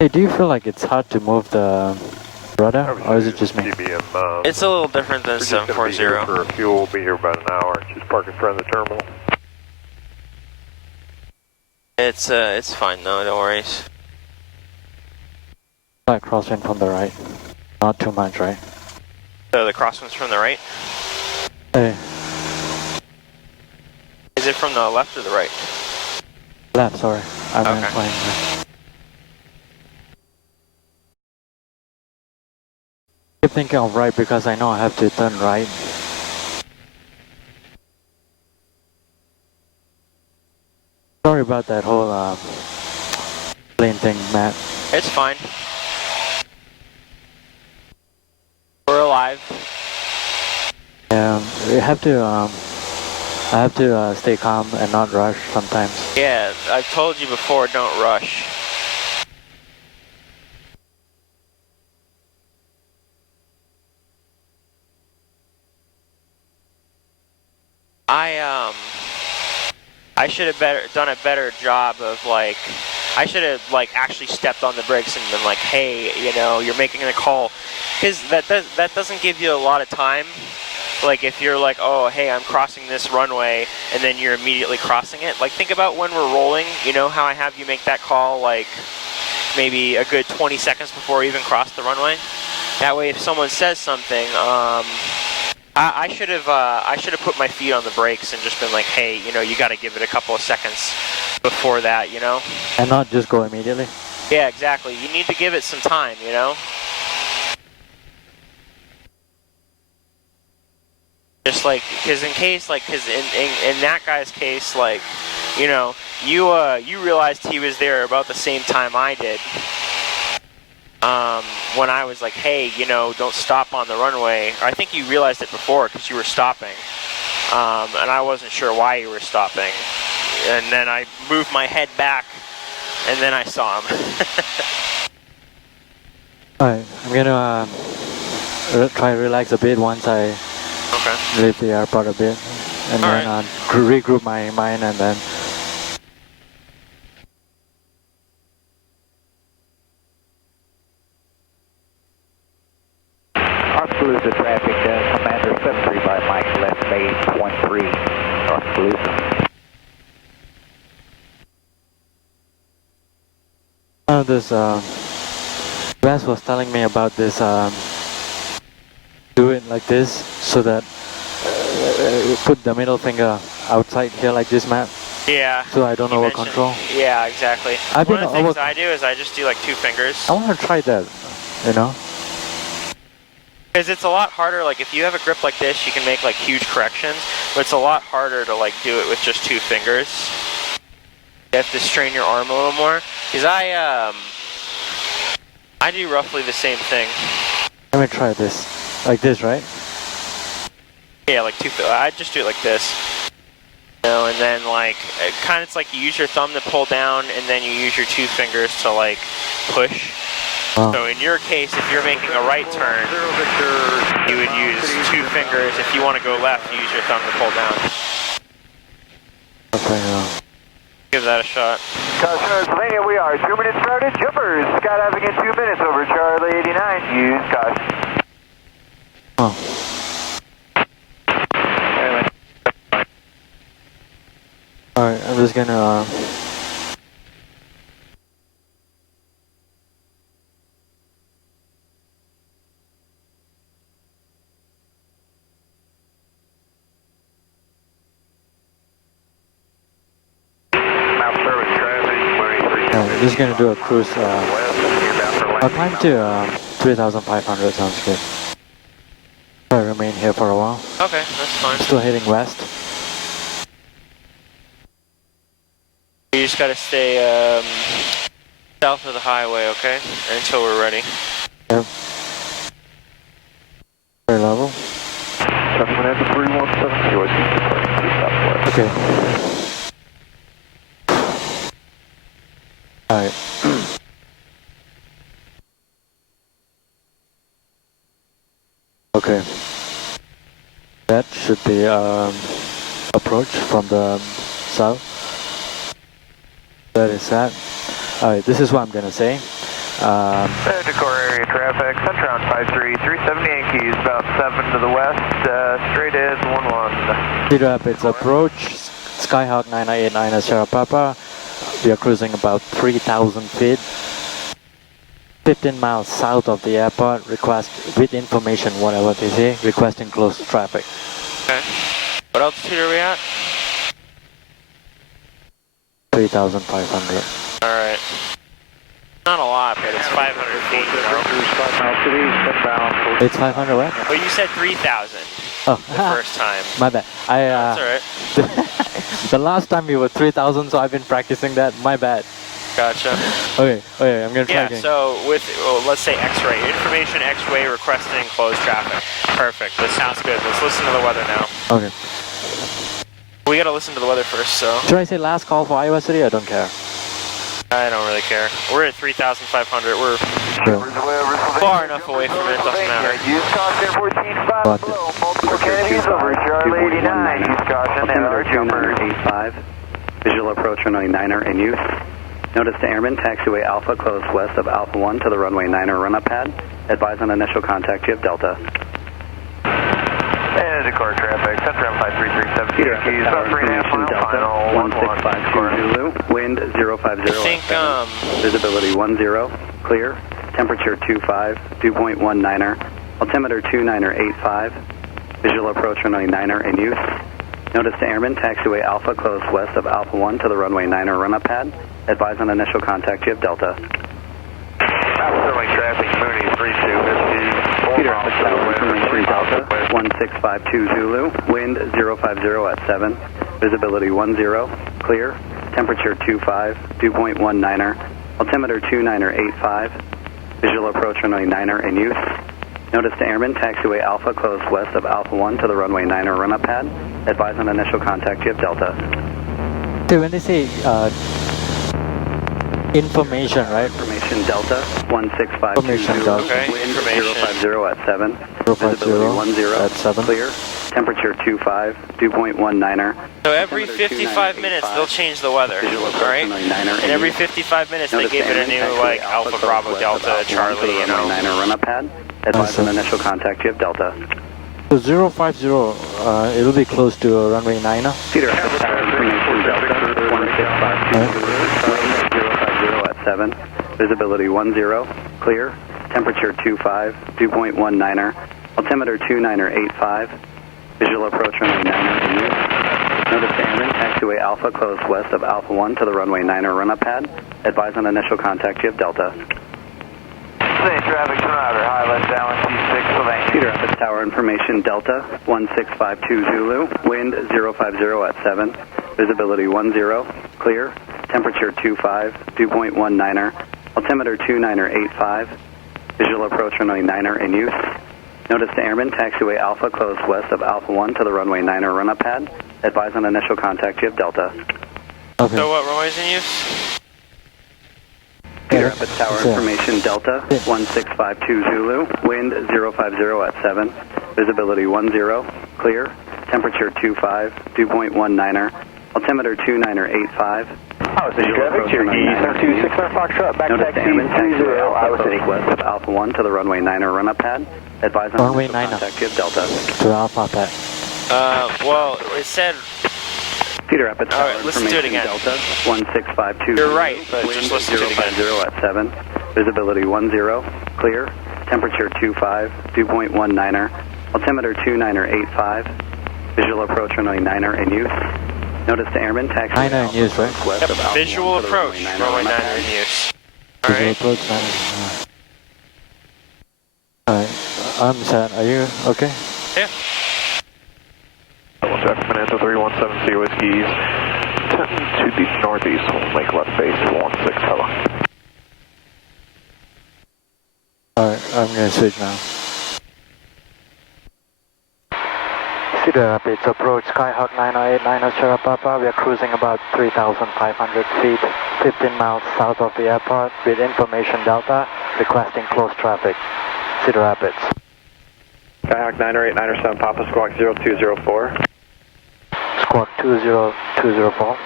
Hey, do you feel like it's hard to move the rudder, or is it just me? It's a little different than 740. For fuel, we'll be here about an hour. Just park in front of the terminal. It's fine though, no worries. Like crosswind from the right. Not too much, right? So the crosswind's from the right? Hey. Is it from the left or the right? Left, sorry. I'm okay. flying left. Keep thinking of right because I know I have to turn right. Sorry about that whole plane thing, Matt. It's fine. We're alive. Yeah, you have to. I have to stay calm and not rush sometimes. Yeah, I've told you before, don't rush. I should have done a better job of like, I should have like actually stepped on the brakes and been like, hey, you know, you're making a call, because that doesn't give you a lot of time. Like if you're like, oh, hey, I'm crossing this runway, and then you're immediately crossing it. Like think about when we're rolling, you know how I have you make that call like maybe a good 20 seconds before we even cross the runway? That way if someone says something, I should have put my feet on the brakes and just been like, hey, you know, you got to give it a couple of seconds before that, you know? And not just go immediately? Yeah, exactly. You need to give it some time, you know? Just like, because in case, like, because in that guy's case, like, you know, you realized he was there about the same time I did. When I was like, hey, you know, don't stop on the runway. I think you realized it before because you were stopping. And I wasn't sure why you were stopping. And then I moved my head back, and then I saw him. Alright, I'm gonna try to relax a bit once I leave the airport a bit. And then regroup my mind and then... Palooza traffic, Commander 73 by Mike, left base 13, North Palooza. This Wes was telling me about this, do it like this, so that put the middle finger outside here like this, Matt. Yeah. So I don't over control. Yeah, exactly. One of the things I do is I just do like 2 fingers. I want to try that, you know? Because it's a lot harder, like if you have a grip like this, you can make like huge corrections, but it's a lot harder to like do it with just 2 fingers. You have to strain your arm a little more. Because I do roughly the same thing. Let me try this. Like this, right? Yeah, like I just do it like this. You know, and then like, kind of it's like you use your thumb to pull down, and then you use your 2 fingers to like push. Oh. So in your case, if you're making a right turn, you would use 2 fingers. If you want to go left, you use your thumb to pull down. Okay, Give that a shot. Pennsylvania, we are 2 minutes started. Jumpers, skydiving in 2 minutes over Charlie 89. Use caution. Oh. Alright, I'm just gonna... I'm just gonna do a cruise. I'll climb to 3,500, sounds good. I'll remain here for a while. Okay, that's fine. Still heading west. You just gotta stay south of the highway, okay? Until we're ready. Yep. Very level. Okay. Alright. Okay. That should be approach from the south. That is that. Alright, this is what I'm gonna say. Decor area traffic, Centron 53, 370 Yankees, about 7 to the west, straight ahead 11. Cedar Rapids approach, Skyhawk 989 Sierra Papa. We are cruising about 3,000 feet. 15 miles south of the airport, request with information, whatever they say, requesting close traffic. Okay. What altitude are we at? 3,500. Alright. Not a lot, but it's 500 feet, you know? It's 500 what? Well, you said 3,000 Oh, the first time. my bad. That's alright. The last time we were 3,000, so I've been practicing that. My bad. Gotcha. Okay, I'm gonna try Yeah, again. so with, let's say X-ray, information X-ray requesting closed traffic. Perfect, that sounds good. Let's listen to the weather now. Okay. We gotta listen to the weather first, so. Should I say last call for Iowa City? I don't care. I don't really care. We're at 3,500. We're far enough away from it, it doesn't matter. Use caution 14.5 below, multiple Kennedys over Charlie 89. Use caution and our jumpers. 85, visual approach runway 9er in use. Notice to airmen, taxiway Alpha closed west of Alpha 1 to the runway 9er run-up pad. Advise on initial contact, you have Delta. And decor traffic, Centron 5337. Peter, Keys, about 3.5 mile final, 1652 Zulu, wind 050 I think, visibility 10, clear, temperature 25, dew point 19er, altimeter 29er 85, visual approach runway 9er in use. Notice to airmen, taxiway Alpha closed west of Alpha 1 to the runway 9er run-up pad. Advise on initial contact, you have Delta. Sterling traffic, Mooney 32, Misty, 4 Peter, miles Tower away, information Delta, 1652 Zulu, wind 050 at 7, visibility 10, clear, temperature 25, dew point 19er, altimeter 29er 85, visual approach runway 9er in use. Notice to airmen, taxiway Alpha closed west of Alpha 1 to the runway 9er run-up pad. Advise on initial contact, you have Delta. So when they say information, right? Information Delta, 1652 Information Zulu, Delta. Okay, wind information. 050 at 7, 050 visibility 10, at 7. clear, temperature 25, dew point 19er. So every 55 minutes they'll change the weather, alright? And every 55 minutes they give it a new, like, Alpha, Bravo, Delta, Charlie, you know. 9er run-up pad. Advise on initial contact, you have Delta. So 050, it'll be close to runway 9er. Peter, tower information Delta, 1652 050 at 7, visibility 10, clear, temperature 25, dew point 19er, altimeter 29er 85, visual approach runway 9er in use. Notice to airmen, taxiway Alpha closed west of Alpha 1 to the runway 9er run-up pad. Advise on initial contact, you have Delta. Same traffic, Sonata, Highland, down T6, Sylvania. Peter, Rapids Tower information Delta, 1652 Zulu, wind 050 at 7, visibility 10, clear, temperature 25, dew point 19er, altimeter 29er 85, visual approach runway 9er in use. Notice to airmen, taxiway Alpha closed west of Alpha 1 to the runway 9er run-up pad. Advise on initial contact, you have Delta. Okay. So what runway's in use? Peter, Rapids Tower information Delta, 1652 Zulu, wind 050 at 7, visibility 10, clear, temperature 25, dew point 19er, altimeter 29er 85. Iowa City traffic, Cherokee 726 Foxtrot, back Notice taxi to airmen, 20, taxiway Iowa Alpha City. closed west of Alpha 1 to the runway 9er run-up pad. Advise on Runway initial 9er. contact, you have Delta. To Alpha Pad. Well, it said, Peter Rapids Tower Alright, listen to it information again. Delta, 1652 You're right, but wind just listen to it again. 050 at 7, visibility 10, clear, temperature 25, dew point 19er, altimeter 29er 85, visual approach runway 9er in use. Notice to airmen, taxi 9er in use, right? west Yep, of Alpha visual 1 to the approach, runway 9er in use. Visual Alright, approach 9er. Alright, I'm set. Are you okay? yeah. Sacramento 317 Sea Whiskey, 10 to the northeast, we'll make left base 16, hello. Alright, I'm gonna switch now. Cedar Rapids approach Skyhawk 989 Sierra Papa. We are cruising about 3,500 feet, 15 miles south of the airport with information Delta, requesting close traffic. Cedar Rapids. Skyhawk 989 Papa Squawk 0204. Squawk 20204.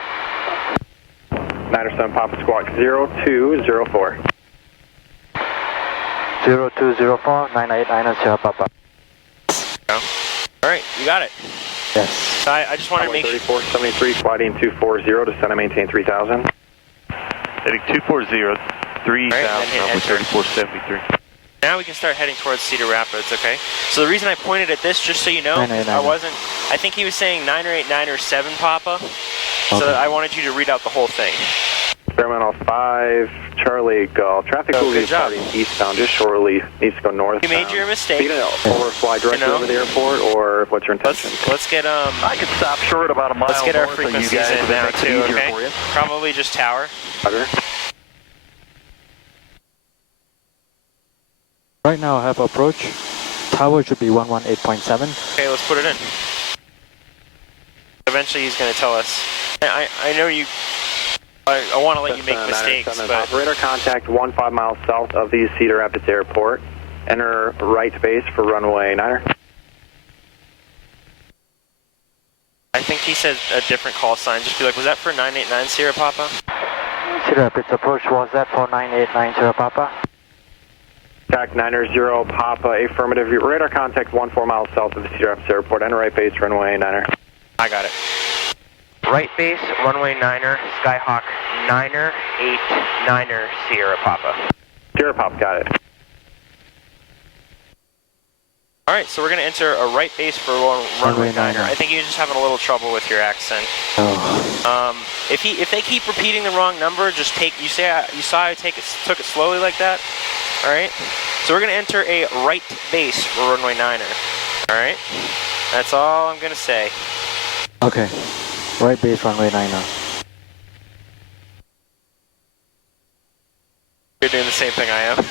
97 Papa Squawk 0204. 0204 989 Sierra Papa. All right, you got it. Yes. So I just wanted to make sure. 3473, flighting 240, descend and maintain 3000. Heading 240, 3000, hit runway enter. 3473. Now we can start heading towards Cedar Rapids, okay? So the reason I pointed at this, just so you know, I think he was saying 989 or 7 Papa. So Okay. I wanted you to read out the whole thing. Terminal 5, Charlie Golf. Traffic will be good job. starting eastbound just shortly. Needs to go north. You made your mistake. You know, overfly directly over the airport, or what's your intention? Let's get I can stop short about a mile. let's get our north of you frequencies guys in if it now makes it too, easier okay? for you. Probably just tower. Roger. Right now I have approach. Tower should be 118.7. Okay, let's put it in. Eventually he's going to tell us. I know you. I want to let you make mistakes, but Operator contact 15 miles south of the Cedar Rapids Airport. Enter right base for runway 9er. I think he said a different call sign. Just be like, was that for 989 Sierra Papa? Cedar Rapids approach, was that for 989 Sierra Papa? Contact 900 Papa, affirmative. Radar contact 14 miles south of the Cedar Rapids Airport. Enter right base runway 9er. I got it. Right base, runway 9er, Skyhawk 9er, 89er, Sierra Papa. Sierra Papa, got it. Alright, so we're going to enter a right base for runway 9er. I think you're just having a little trouble with your accent. Oh. If they keep repeating the wrong number, just take, you saw I took it slowly like that? Alright? So we're going to enter a right base for runway 9er. Alright? That's all I'm going to say. Okay. Right base runway 9er. You're doing the same thing I am.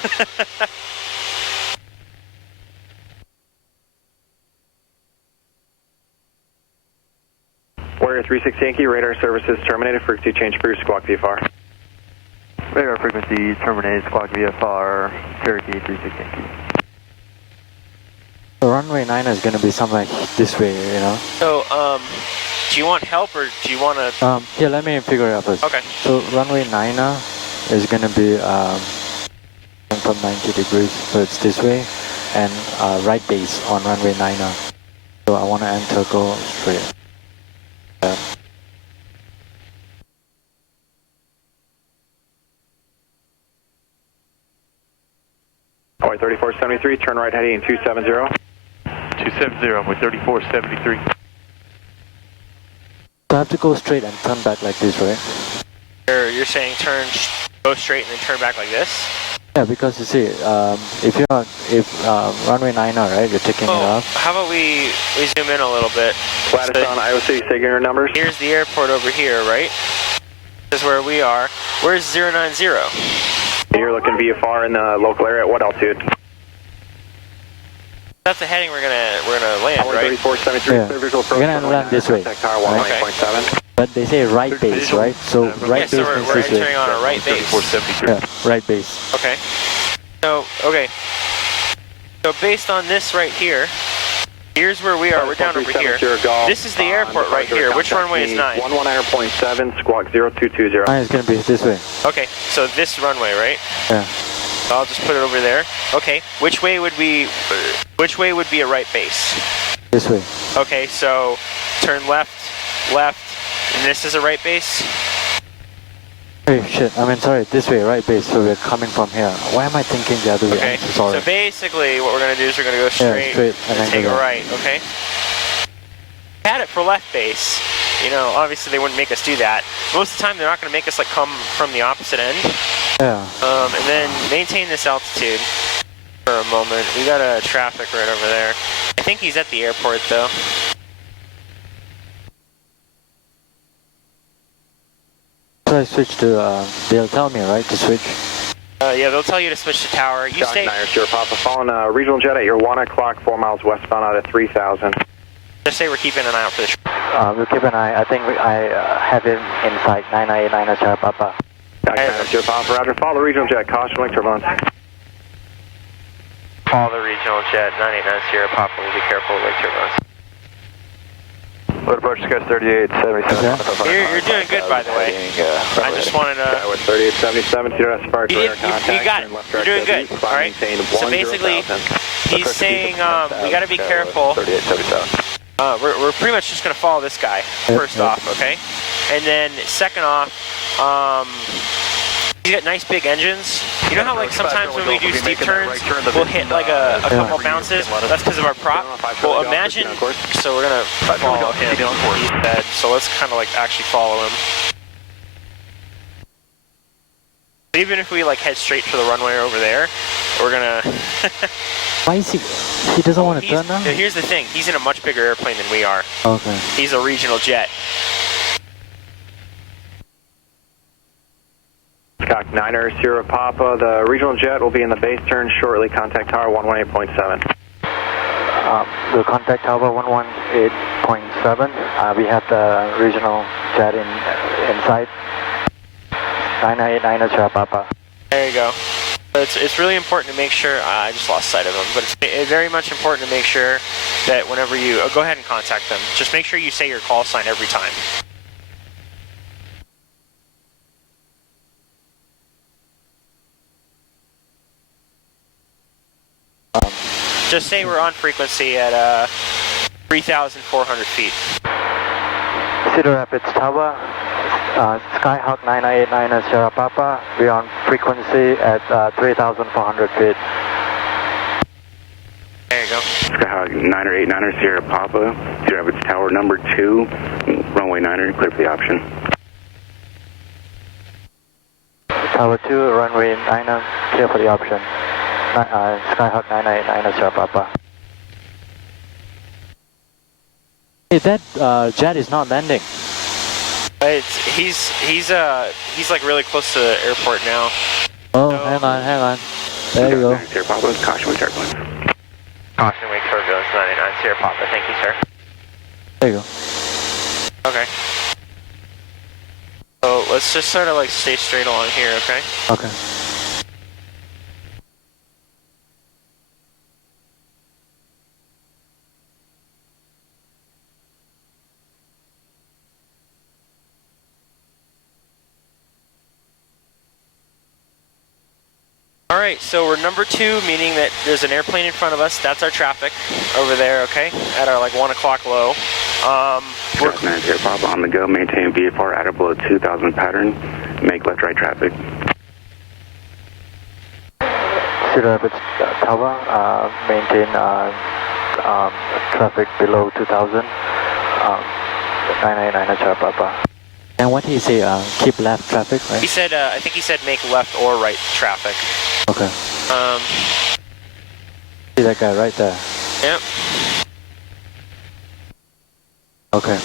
Warrior 360 Yankee, radar services terminated. Frequency change for your squawk VFR. Radar frequency terminated, squawk VFR, Cherokee 360 Yankee. The runway 9er is going to be something like this way, you know? So, do you want help or do you want to... Here, let me figure it out first. Okay. So runway 9er is going to be from 90 degrees, so it's this way, and right base on runway 9er. So I want to enter, go straight. Hawaii 3473, turn right heading 270. 270, runway 3473. So I have to go straight and turn back like this, right? You're saying go straight and then turn back like this? Yeah, because you see, if runway 9er, right, you're taking it off. How about we zoom in a little bit? Gladys on Iowa City, say your numbers. Here's the airport over here, right? This is where we are. Where's 090? You're looking VFR in the local area at what altitude? That's the heading we're gonna land, right? 3473, Yeah. visual approach. We're gonna land this way. Contact tower 1.7. But they say right base, right? So right Yeah, so base we're means this entering way. on a right base. 3473. Yeah, right base. Okay. So, okay. So based on this right here, here's where we are. We're down over here. This is the airport right here. Which runway is 9? 119.7, squawk 0220. 9 is going to be this way. Okay, so this runway, right? Yeah. So I'll just put it over there. Okay, which way would be a right base? This way. Okay, so turn left, and this is a right base? Hey, shit. I mean, sorry, this way, right base. So we're coming from here. Why am I thinking the other way? Okay, I'm so sorry. so basically what we're going to do is we're going to go straight, straight and then take go a down. right, okay? Had it for left base. You know, obviously they wouldn't make us do that. Most of the time they're not going to make us like come from the opposite end. Yeah. And then maintain this altitude for a moment. We got a traffic right over there. I think he's at the airport though. So I switch to, they'll tell me, right, to switch? Yeah, they'll tell you to switch to tower. You stay. Sierra Papa, following a regional jet at your 1 o'clock, 4 miles westbound out of 3000. Just say we're keeping an eye out for the. We'll keep an eye. I think I have him inside 989 Sierra Papa. Sierra Papa, Roger. Follow the regional jet. Caution, link turbulence. Follow the regional jet 989 Sierra Papa. We'll be careful of lake turbulence. Load approach, Sky 3877. Okay. You're doing good, by the way. I just wanted to. With 3877, TRS Spark, You got it. You're doing good. All right. So basically, he's saying we got to be careful. 3877. We're pretty much just going to follow this guy first off, okay? And then second off, he's got nice big engines. You know how like sometimes when we do steep turns, we'll hit like a couple bounces? That's because of our prop. Well, imagine, so we're going to follow him. He's dead, so let's kind of like actually follow him. Even if we like head straight for the runway over there, we're gonna. Why is he? He doesn't want to turn now? Here's the thing. He's in a much bigger airplane than we are. Okay. He's a regional jet. Scock 9er, Sierra Papa. The regional jet will be in the base turn shortly. Contact tower 118.7. We'll contact tower 118.7. We have the regional jet inside. 989 Sierra Papa. There you go. It's really important to make sure. I just lost sight of him, but it's very much important to make sure that whenever you go ahead and contact them, just make sure you say your call sign every time. Just say we're on frequency at 3,400 feet. Cedar Rapids Tower, Skyhawk 989 Sierra Papa. We're on frequency at 3,400 feet. There you go. Skyhawk 9er 89er, Sierra Papa. Cedar Rapids Tower number 2, runway 9er, clear for the option. Tower 2, runway 9er, clear for the option. Skyhawk 989 Sierra Papa. Hey, that jet is not landing. He's like really close to the airport now. Oh, so, hang on. There you go. Sierra Papa, caution with turbulence. Caution wake turbulence 99 Sierra Papa. Thank you, sir. There you go. Okay. So let's just sort of like stay straight along here, okay? Okay. Alright, so we're number 2, meaning that there's an airplane in front of us. That's our traffic over there, okay? At our like 1 o'clock low. We're 9 Sierra Papa on the go, maintain VFR at or below 2,000 pattern, make left-right traffic. Cedar Rapids Tower, maintain traffic below 2,000. 989 Sierra Papa. And what did he say? Keep left traffic, right? He said, I think he said make left or right traffic. Okay. See that guy right there? Yep. Okay.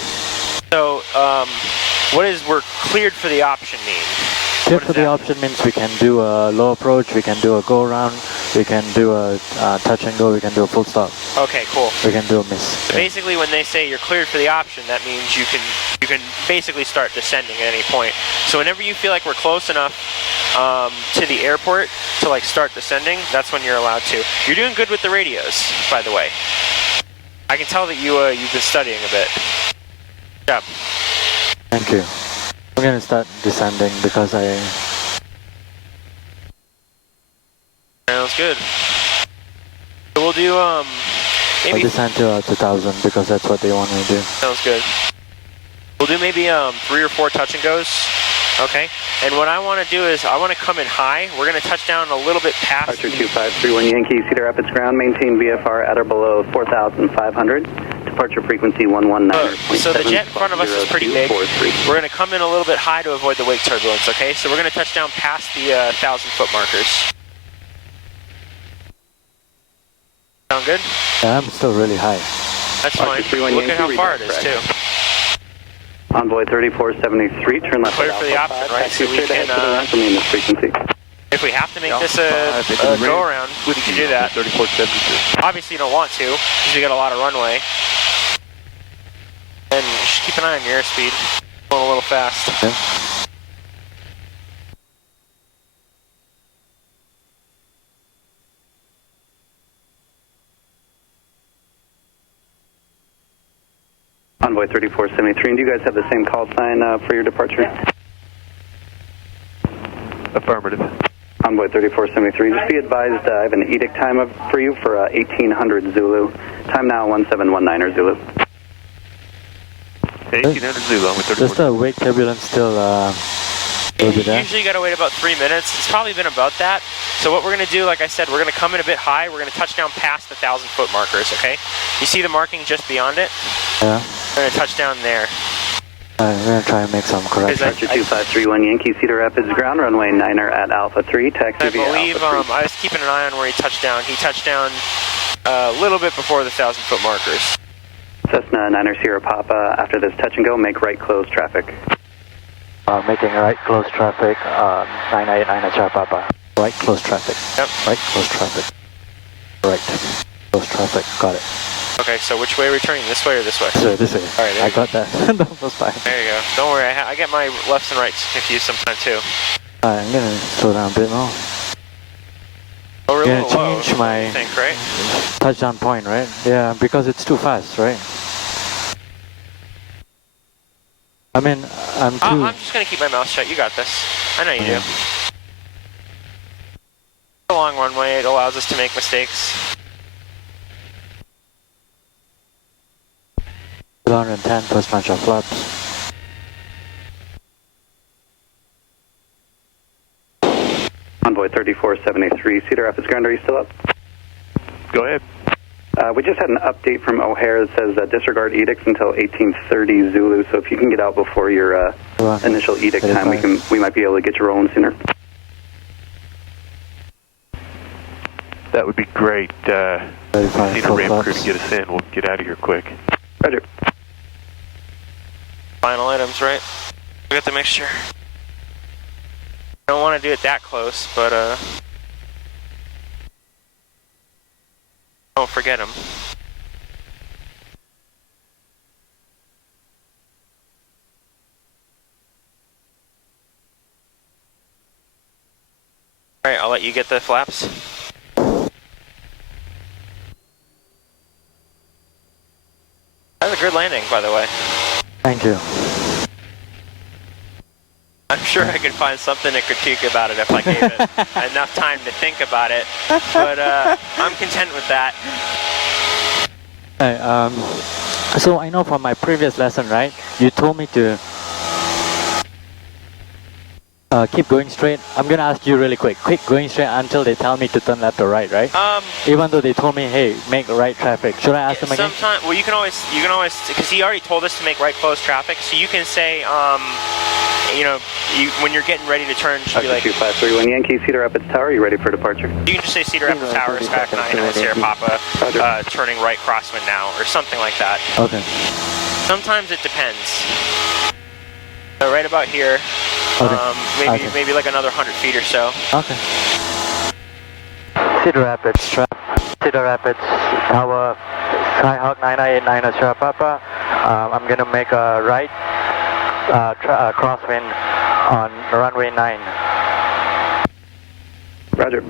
So, what is we're cleared for the option mean? Cleared for the option means we can do a low approach, we can do a go around, we can do a touch and go, we can do a full stop. Okay, cool. We can do a miss. So basically, when they say you're cleared for the option, that means you can basically start descending at any point. So whenever you feel like we're close enough to the airport to like start descending, that's when you're allowed to. You're doing good with the radios, by the way. I can tell that you've been studying a bit. Good job. Thank you. I'm gonna start descending because Sounds good. So we'll do maybe. I'll descend to 2,000 because that's what they want me to do. Sounds good. We'll do maybe 3 or 4 touch and goes. Okay. And what I want to do is I want to come in high. We're going to touch down a little bit past. Archer 2531 Yankee, Cedar Rapids ground, maintain VFR at or below 4,500. Departure frequency 119.7. So the jet in front of us is pretty big. We're going to come in a little bit high to avoid the wake turbulence, okay? So we're going to touch down past the 1,000-foot markers. Sound good? Yeah, I'm still really high. That's fine. Look at how far it is, too. Envoy 3473, turn left. Clear for the option, right? So we can, remain this frequency. if we have to make this a go-around, we can do that. 3472. Obviously you don't want to, because we got a lot of runway. And just keep an eye on your airspeed. Going a little fast. Okay. Convoy 3473, and do you guys have the same call sign for your departure? Affirmative. Convoy 3473, just be advised I have an edict time for you for 1800 Zulu. Time now 1719 Zulu. 1800 Zulu, I'm with 34. Does the wake turbulence still will be there? Usually you gotta wait about 3 minutes. It's probably been about that. So what we're gonna do, like I said, we're gonna come in a bit high. We're gonna touch down past the 1,000-foot markers, okay? You see the marking just beyond it? Yeah. We're gonna touch down there. We're gonna try and make some corrections. Departure 2531 Yankee, Cedar Rapids ground, runway 9er at Alpha 3, taxi I via believe Alpha 3. I was keeping an eye on where he touched down. He touched down a little bit before the 1,000-foot markers. Cessna 9er Sierra Papa, after this touch and go, make right close traffic. Making right close traffic, 989 Sierra Papa. Right close traffic. Yep. Right close traffic. Right close traffic. Got it. Okay, so which way are we turning? This way or this way? This way. All right, there I you go. got that the first time. There you go. Don't worry, I get my lefts and rights confused sometimes too. I'm gonna slow down a bit more. Oh, we're a Gonna little low, change my I think, right? touchdown point, right? Yeah, because it's too fast, right? I mean, I'm just gonna keep my mouth shut. You got this. I know you do. It's a long runway. It allows us to make mistakes. 210 first bunch of flaps. Convoy 3473, Cedar Rapids ground, are you still up? Go ahead. We just had an update from O'Hare that says disregard edicts until 1830 Zulu, so if you can get out before your initial edict time, we might be able to get you rolling sooner. That would be great. Need a ramp crew to get us in. We'll get out of here quick. Roger. Final items, right? We got the mixture. Don't want to do it that close, but don't forget them. All right, I'll let you get the flaps. That was a good landing, by the way. Thank you. I'm sure I could find something to critique about it if I gave it enough time to think about it, but I'm content with that. Hey, so I know from my previous lesson, right? You told me to keep going straight. I'm gonna ask you really quick. Quick going straight until they tell me to turn left or right, right? Even though they told me, hey, make right traffic. Should I ask them again? Sometimes, well, you can always, because he already told us to make right close traffic, so you can say, you know, when you're getting ready to turn, should be like 2531 Yankee, Cedar Rapids Tower, you ready for departure? You can just say Cedar Rapids Tower, Skyhawk 99 Sierra Papa, turning right crosswind now, or something like that. Okay. Sometimes it depends. So right about here, Okay. maybe like another 100 feet or so. Okay. Cedar Rapids, Cedar Rapids Tower, Skyhawk 9989 Sierra Papa. I'm gonna make a right crosswind on runway 9. Roger.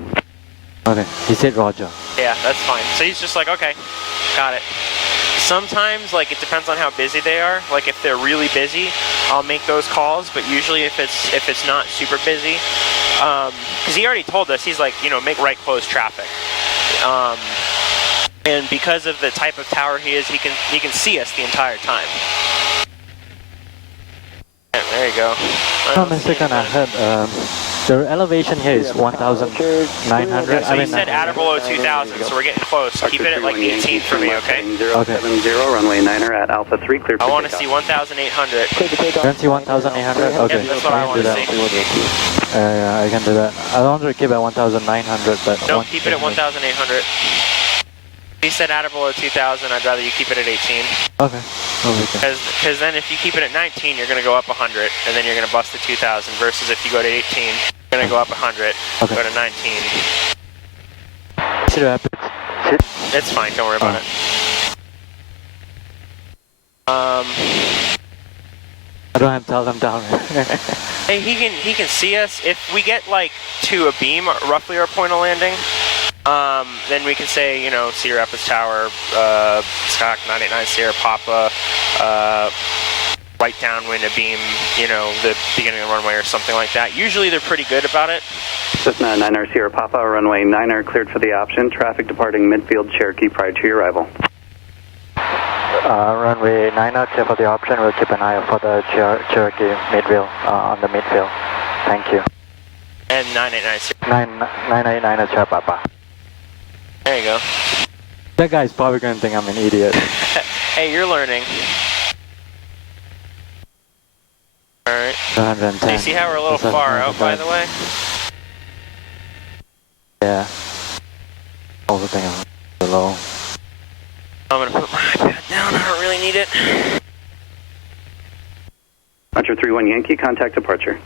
Okay, he said Roger. Yeah, that's fine. So he's just like, okay, got it. Sometimes, like, it depends on how busy they are. Like, if they're really busy, I'll make those calls. But usually, if it's not super busy, because he already told us, he's like, you know, make right close traffic. And because of the type of tower he is, he can see us the entire time. Yeah, there you go. From a second, I heard the elevation here is 1,900. So you said at or below 2,000, so we're getting close. Keep it at like 18 for me, okay? 070, runway 9er at Alpha 3, clear for I want to takeoff. see 1,800. Can see 1,800? Okay. Yep, that's what I want to see. Yeah, I can do that. I want to keep it at 1,900, but... No, keep it at 1,800. He said at or below 2,000, I'd rather you keep it at 18. Okay. Because then if you keep it at 19, you're going to go up 100, and then you're going to bust the 2,000, versus if you go to 18, you're going to go up 100, okay. Go to 19. Cedar Rapids. It's fine, don't worry about it. I don't have to tell them down. Hey, he can see us. If we get like to a beam, roughly our point of landing, Then we can say, you know, Cedar Rapids Tower, Skyhawk 989 Sierra Papa, right downwind a beam, you know, the beginning of the runway or something like that. Usually they're pretty good about it. Cessna 9er Sierra Papa, runway 9er cleared for the option. Traffic departing midfield Cherokee prior to your arrival. Runway 9er clear for the option. We'll keep an eye out for the Cherokee midfield, on the midfield. Thank you. And 989 989 Sierra Papa. There you go. That guy's probably going to think I'm an idiot. Hey, you're learning. Alright. 210. So you see how we're a little far out, by the way? Yeah. Also think I'm below. I'm going to put my iPad down. I don't really need it. Departure 31 Yankee, contact departure.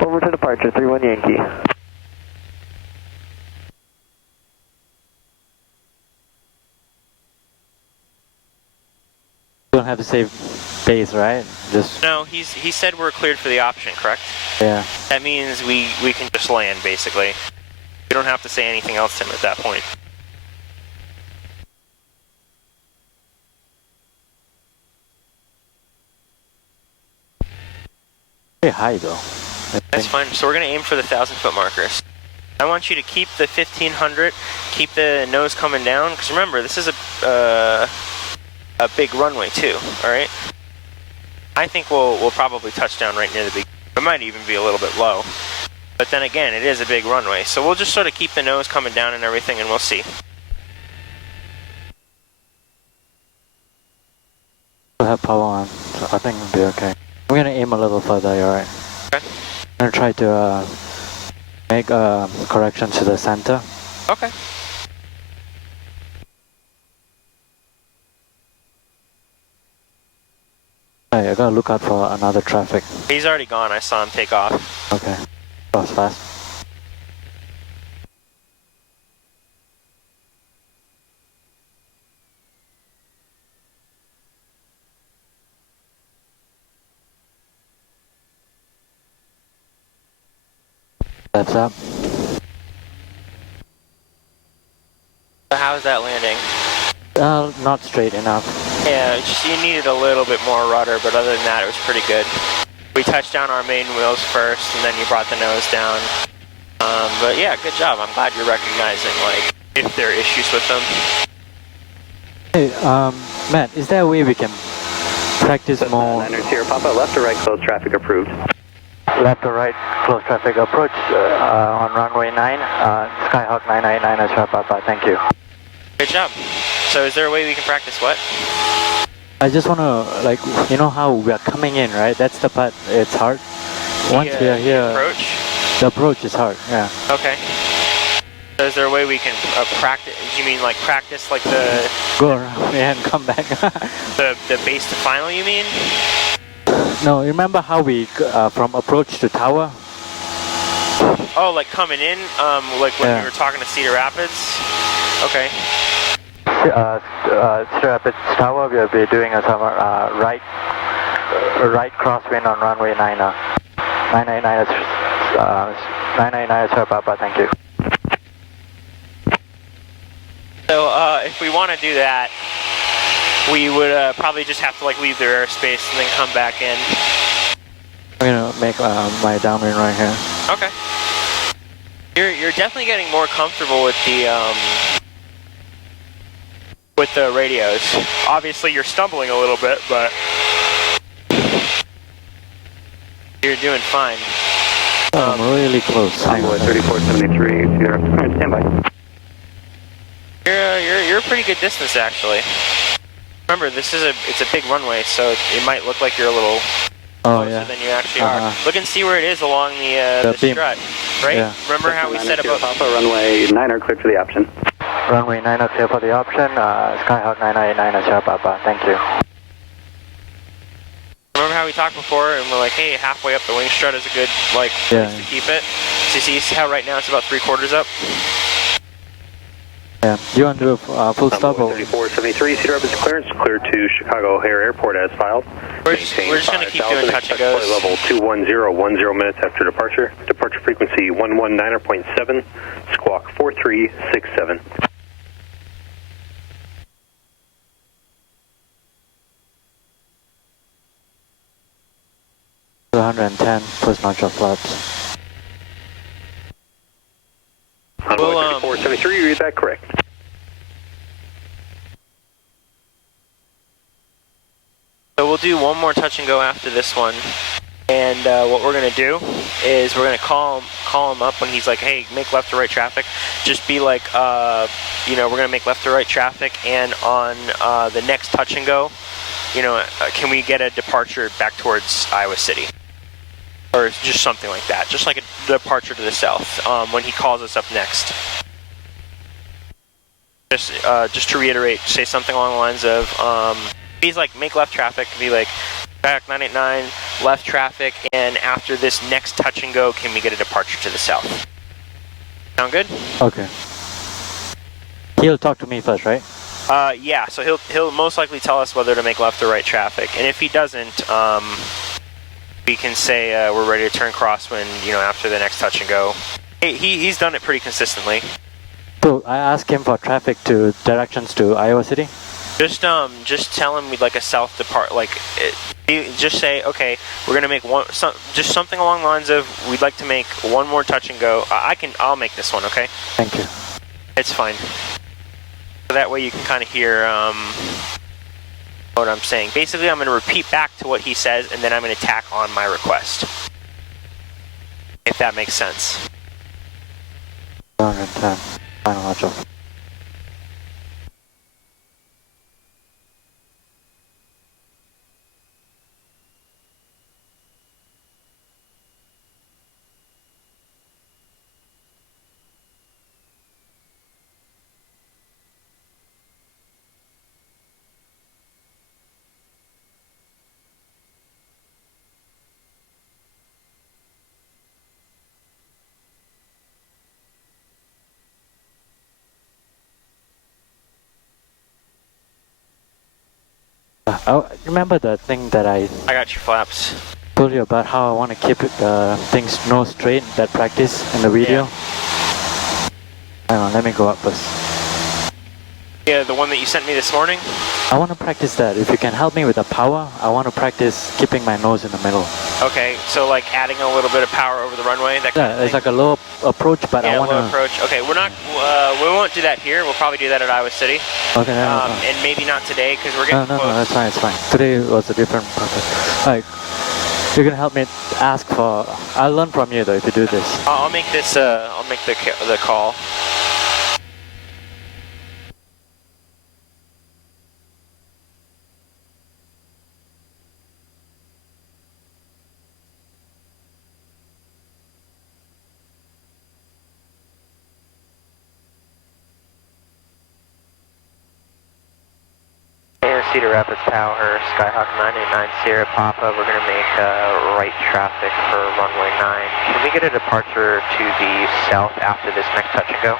Over to departure, 31 Yankee. You don't have to save base, right? Just No, he said we're cleared for the option, correct? yeah. That means we can just land, basically. We don't have to say anything else to him at that point. Pretty high though. That's fine. So we're going to aim for the 1,000-foot markers. I want you to keep the 1,500, keep the nose coming down, because remember, this is a big runway too, alright? I think we'll probably touch down right near the beginning. It might even be a little bit low. But then again, it is a big runway, so we'll just sort of keep the nose coming down and everything, and we'll see. We'll have power on, so I think we'll be okay. I'm gonna aim a little further, alright? Okay. I'm gonna try to make a correction to the center. Okay. Hey, I gotta look out for another traffic. He's already gone, I saw him take off. Okay. That was fast. That's up. So how's that landing? Not straight enough. Yeah, just, you needed a little bit more rudder, but other than that, it was pretty good. We touched down our main wheels first, and then you brought the nose down. But yeah, good job. I'm glad you're recognizing, like, if there are issues with them. Hey, Matt, is there a way we can practice more? 9er Sierra Papa, left or right close traffic approved. Left or right, close traffic approach on runway 9, Skyhawk 989 Sierra Papa, thank you. Good job. So is there a way we can practice what? I just want to, like, you know how we are coming in, right? That's the part, it's hard. Once we are here, Approach? the approach is hard, yeah. Okay. So is there a way we can practice, you mean like practice like the... Go around and come back. the base to final, you mean? No, remember how we, from approach to tower? Oh, like coming in, like when Yeah. we were talking to Cedar Rapids? Okay. Cedar Rapids Tower, we'll be doing a right crosswind on runway 9er. 999 Sierra Papa, thank you. So if we want to do that, we would probably just have to like leave their airspace and then come back in. I'm gonna make my downwind right here. Okay. You're definitely getting more comfortable with the radios. Obviously, you're stumbling a little bit, but you're doing fine. I'm really close. Tango 3473, Cedar Rapids, standby. You're a pretty good distance actually. Remember, it's a big runway, so it might look like you're a little closer than you actually are. Look and see where it is along the strut, right? Yeah. Remember how we said about Papa, runway 9er cleared for the option. Runway 9er clear for the option. Skyhawk 999 Sierra Papa, thank you. Remember how we talked before, and we're like, hey, halfway up the wing strut is a good place to keep it. So you see how right now it's about 3/4 up. Yeah. Do you want to do a full stop? 3473, Cedar Rapids clearance, clear to Chicago O'Hare Airport as filed. We're just going to keep doing touch and goes. Level 210, 10 minutes after departure. Departure frequency 119.7, squawk 43. 1367. 110, push notch of flaps. Envoy 5473, you read that correct. So we'll do one more touch and go after this one. And what we're going to do is we're going to call him up when he's like, hey, make left to right traffic. Just be like, you know, we're going to make left to right traffic, and on the next touch and go, you know, can we get a departure back towards Iowa City? Or just something like that. Just like a departure to the south when he calls us up next. Just to reiterate, say something along the lines of, he's like, make left traffic, be like, back 989, left traffic, and after this next touch and go, can we get a departure to the south? Sound good? Okay. He'll talk to me first, right? Yeah, so he'll most likely tell us whether to make left or right traffic, and if he doesn't, we can say we're ready to turn crosswind, you know, after the next touch and go. He's done it pretty consistently. So I asked him for traffic to directions to Iowa City. Just tell him we'd like a south depart, like, just say, okay, we're gonna make just something along the lines of, we'd like to make one more touch and go. I'll make this one, okay? Thank you. It's fine. So that way you can kind of hear what I'm saying. Basically, I'm gonna repeat back to what he says, and then I'm gonna tack on my request. If that makes sense. 110, final notch off. Oh, remember the thing that I got your flaps. told you about, how I want to keep things nose straight, that practice in the video? Yeah. Hang on, let me go up first. Yeah, the one that you sent me this morning? I want to practice that. If you can help me with the power, I want to practice keeping my nose in the middle. Okay, so like adding a little bit of power over the runway, that kind of thing? It's like a low approach, but I want to... low approach. Okay, we won't do that here. We'll probably do that at Iowa City. Okay, and maybe not today, because we're getting close. No, that's fine, it's fine. Today was a different purpose. Alright, you're going to help me ask for... I'll learn from you though if you do this. I'll make this, I'll make the call. Cedar Rapids Tower, Skyhawk 989 Sierra Papa, we're going to make right traffic for runway 9. Can we get a departure to the south after this next touch and go?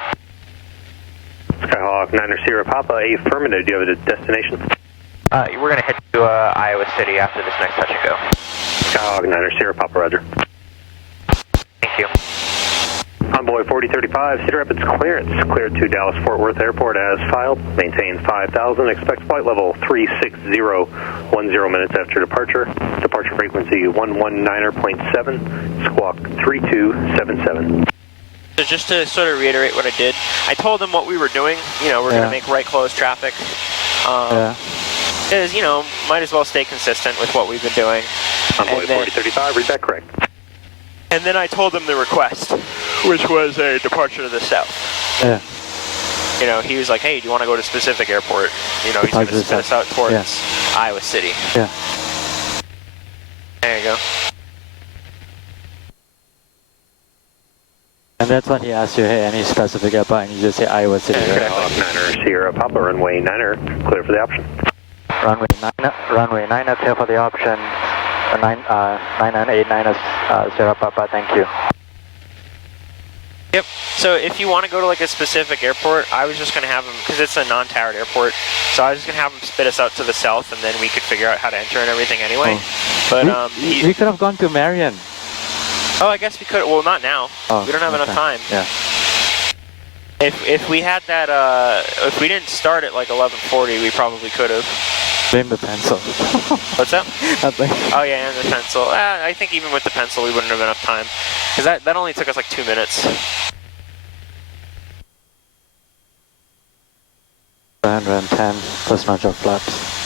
Skyhawk 9 Sierra Papa, affirmative. Do you have a destination? We're going to head to Iowa City after this next touch and go. Skyhawk 9 Sierra Papa, roger. Thank you. Envoy 4035, Cedar Rapids clearance. Cleared to Dallas Fort Worth Airport as filed. Maintain 5,000. Expect flight level 360. 10 minutes after departure. Departure frequency 119.7. Squawk 3277. So just to sort of reiterate what I did, I told them what we were doing. You know, we're going to make right close traffic. Because, you know, might as well stay consistent with what we've been doing. Envoy 4035, read that correct. And then I told them the request, which was a departure to the south. Yeah. You know, he was like, hey, do you want to go to a specific airport? You know, he's going to spin us out towards Iowa City. Yeah. There you go. And that's when he asked you, hey, any specific airport, and you just say Iowa City, right? Niner Sierra Papa, runway 9er, clear for the option. Runway 9er, clear for the option. 9989 Sierra Papa, thank you. Yep, so if you want to go to like a specific airport, I was just going to have them, because it's a non-towered airport, so I was just going to have them spit us out to the south, and then we could figure out how to enter and everything anyway. But we could have gone to Marion. Oh, I guess we could, well, not now. We don't have enough time. Yeah. If we had that, if we didn't start at like 11:40, we probably could have. Blame the pencil. What's that? Nothing. Oh yeah, and the pencil. I think even with the pencil, we wouldn't have enough time, because that only took us like 2 minutes. 110 plus notch of flaps.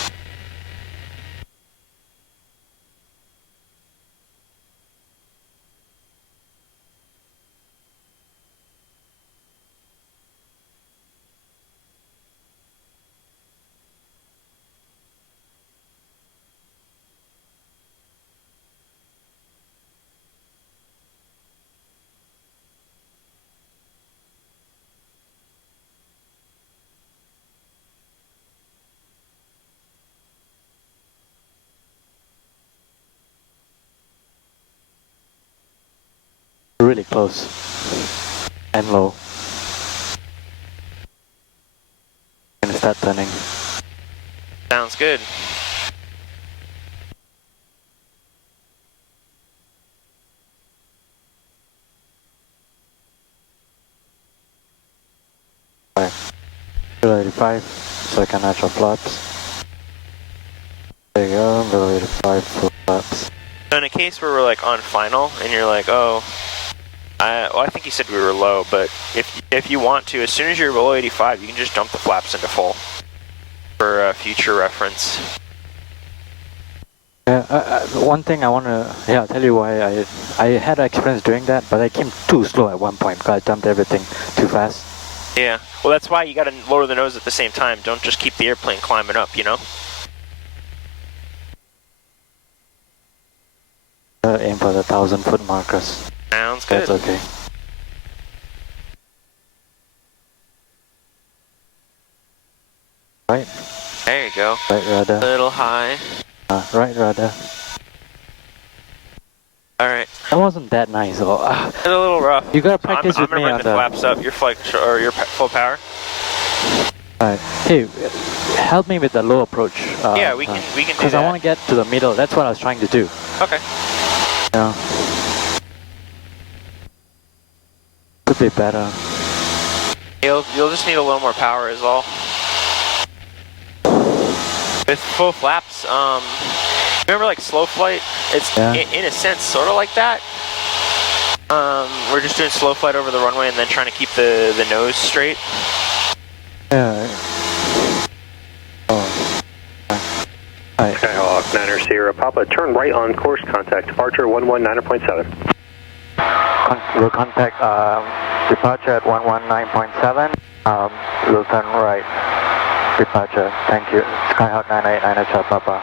Really close and low. Gonna start turning. Sounds good. Below 85, so I can natural flaps. There you go, below 85 full flaps. So in a case where we're like on final, and you're like, oh, well, I think you said we were low, but if you want to, as soon as you're below 85, you can just dump the flaps into full for future reference. Yeah, one thing I want to I'll tell you why I had experience doing that, but I came too slow at one point because I dumped everything too fast. Yeah, well that's why you got to lower the nose at the same time. Don't just keep the airplane climbing up, you know? Aim for the 1,000-foot markers. Sounds good. That's okay. Right. There you go. Right rudder. A little high. Right rudder. Alright. That wasn't that nice. It's a little rough. You gotta practice I'm with gonna me bring on the flaps up. Your flight or your full power. Alright. Hey, help me with the low approach. Yeah, we can do that. Because I want to get to the middle. That's what I was trying to do. Okay. Yeah. Could be better. You'll just need a little more power is all. With full flaps, remember like slow flight? It's in a sense sort of like that. We're just doing slow flight over the runway and then trying to keep the nose straight. Yeah. Oh. Alright. Skyhawk 9er Sierra Papa, turn right on course, contact departure 119.7. We'll contact departure at 119.7. We'll turn right. Departure. Thank you. Skyhawk 989 Hotel Papa.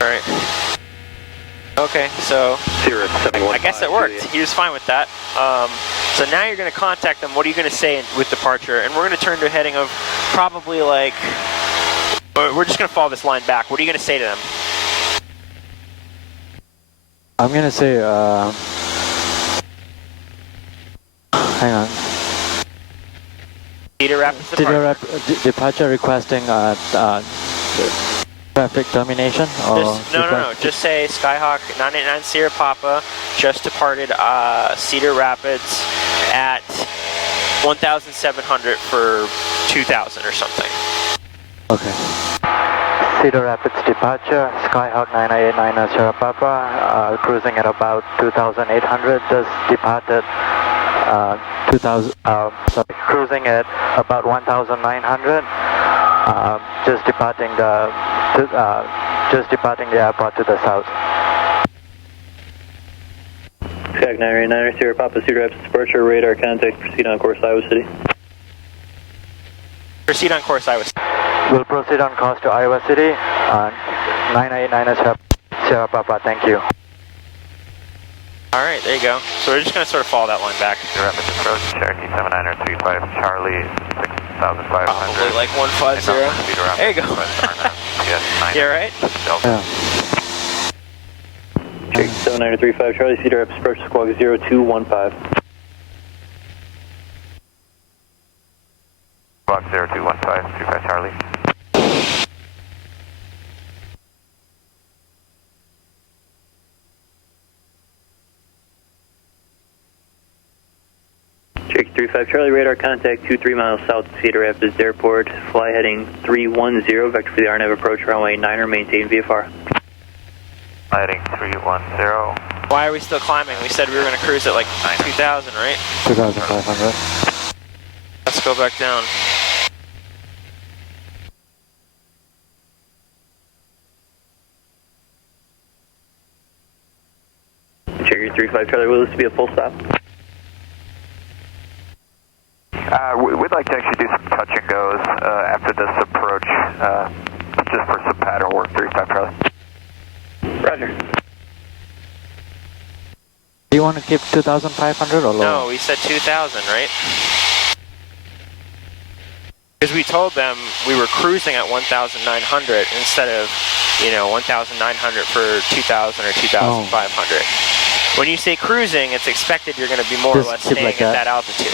Alright. Okay, so Sierra 715. I guess it worked. He was fine with that. So now you're going to contact them. What are you going to say with departure? And we're going to turn to a heading of probably like, we're just going to follow this line back. What are you going to say to them? I'm gonna say, hang on. Cedar Rapids departure. Departure requesting traffic termination? Or No. Just say Skyhawk 989 Sierra Papa just departed Cedar Rapids at 1,700 for 2,000 or something. Okay. Cedar Rapids departure, Skyhawk 989 Sierra Papa, cruising at about 2,800, just departed, cruising at about 1,900, just departing the airport to the south. Skyhawk 989 Sierra Papa, Cedar Rapids departure, radar contact, proceed on course Iowa City. Proceed on course, Iowa City. We'll proceed on course to Iowa City, 989 Sierra Papa, thank you. Alright, there you go. So we're just going to sort of follow that line back. Rapid approach, Cherokee 7935 Charlie 6500. Probably like 150. There you go. You alright? Yeah. Cherokee 7935 Charlie, Cedar Rapids approach squawk 0215. Squawk 0215, 25 Charlie. Cherokee 35 Charlie, radar contact 23 miles south of Cedar Rapids Airport. Fly heading 310, vector for the RNAV approach, runway 9er, maintain VFR. Heading 310. Why are we still climbing? We said we were going to cruise at like 2,000, right? 2,500. Let's go back down. Check your 35 Charlie, will this be a full stop? We'd like to actually do some touch and goes after this approach, just for some pattern work, 35 Charlie. Roger. Do you want to keep 2,500 or lower? No, we said 2,000, right? Because we told them we were cruising at 1,900 instead of, 1,900 for 2,000 or 2,500. When you say cruising, it's expected you're going to be more or less staying like at that altitude.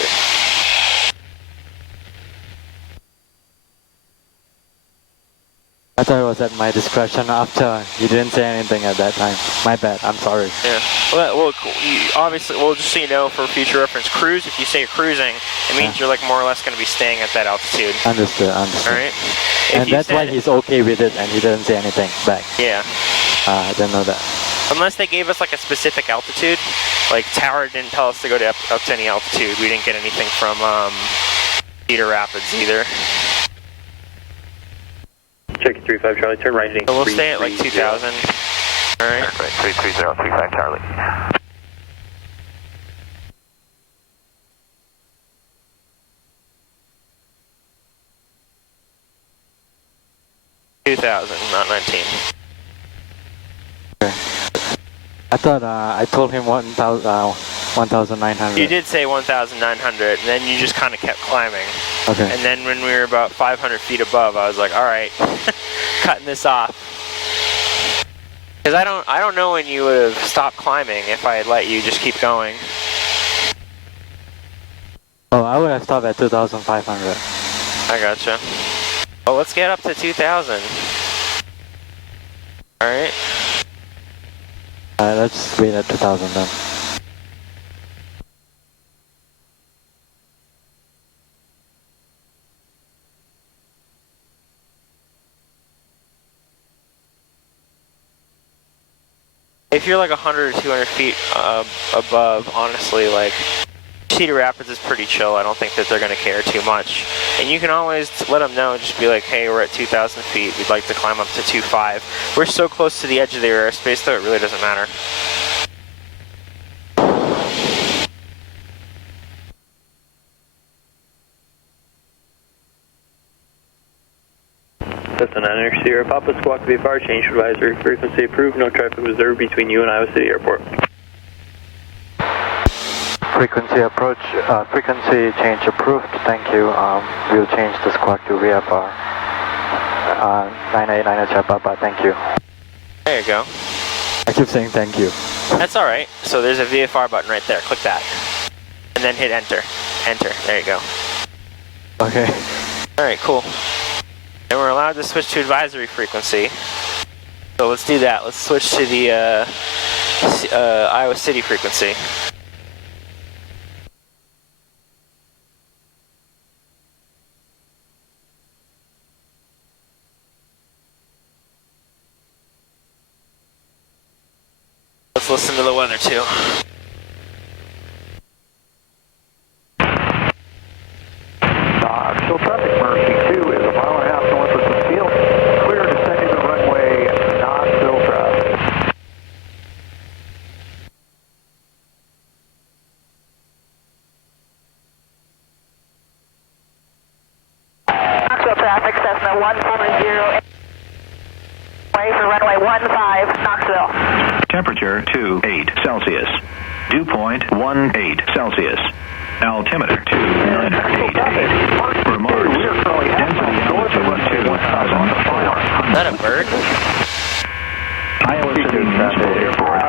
I thought it was at my discretion after you didn't say anything at that time. My bad, I'm sorry. Yeah. Well, obviously, just so you know, for future reference, cruise, if you say you're cruising, it means you're like more or less going to be staying at that altitude. Understood. Alright? And that's why he's okay with it and he didn't say anything back. Yeah. I didn't know that. Unless they gave us like a specific altitude, like Tower didn't tell us to go to up to any altitude. We didn't get anything from Cedar Rapids either. Check your 35 Charlie, turn right heading. So we'll stay at like 2,000. Alright. 33035 Charlie. Not 19. Okay. I thought I told him 1,900. You did say 1,900, and then you just kind of kept climbing. Okay. And then when we were about 500 feet above, I was like, all right, cutting this off. Because I don't know when you would have stopped climbing if I had let you just keep going. Oh, I would have stopped at 2,500. I gotcha. Well, let's get up to 2,000. All right. Let's wait at 2,000 then. If you're like 100 or 200 feet above, honestly, like, Cedar Rapids is pretty chill. I don't think that they're going to care too much. And you can always let them know, just be like, hey, we're at 2,000 feet. We'd like to climb up to 2.5. We're so close to the edge of their airspace, though, it really doesn't matter. Cessna 9er, Sierra Papa Squawk VFR, change advisory frequency approved, no traffic observed between you and Iowa City Airport. Frequency approach, frequency change approved. Thank you. We'll change the squawk to VFR. 989 Papa, thank you. There you go. I keep saying thank you. That's all right. So there's a VFR button right there. Click that. And then hit enter. Enter. There you go. Okay. All right, cool. And we're allowed to switch to advisory frequency. So let's do that. Let's switch to the Iowa City frequency. Let's listen to the weather too. Actual traffic, Murphy 2 is a mile and a half north of the field. Clear descending the runway, Knoxville traffic. Knoxville traffic, Cessna 140, way for runway 15, Knoxville. Temperature 28 Celsius. Dew point 18 Celsius. Altimeter 2988. Remarks. Density altitude 2,004. Is that a bird? Iowa City Municipal Airport.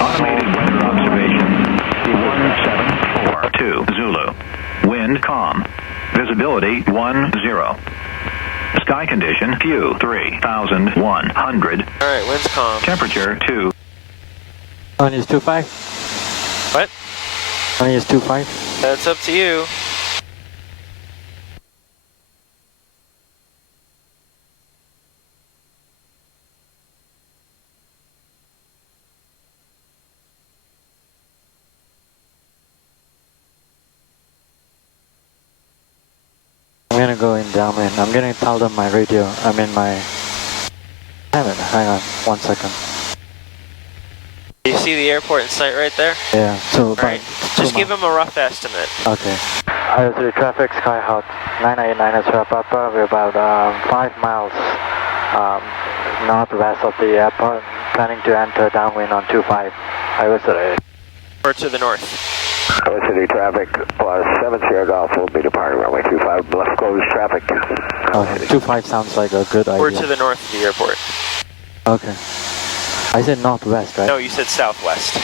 Automated weather observation 1742 Zulu. Wind calm. Visibility 10. Sky condition few 3,100. Alright, wind's calm. Temperature 2. On is 2.5? What? Only use 25? That's up to you. I'm gonna go in downwind. I'm gonna tell them my radio. I'm in my... Damn it, hang on, 1 second. You see the airport in sight right there? Yeah, so Alright, just give them a rough estimate. Okay. IO3 traffic, Skyhawk 989 is Papa. We're about 5 miles northwest of the airport, planning to enter downwind on 25. IO3. Or to the north. IO3 traffic plus 70 Golf will be departing runway 25, left closed traffic. Okay, 25 sounds like a good idea. Or to the north of the airport. Okay. I said northwest, right? No, you said southwest.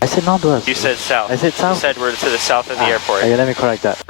I said northwest. You said south. I said south? You said we're to the south of the airport. Okay, let me correct that.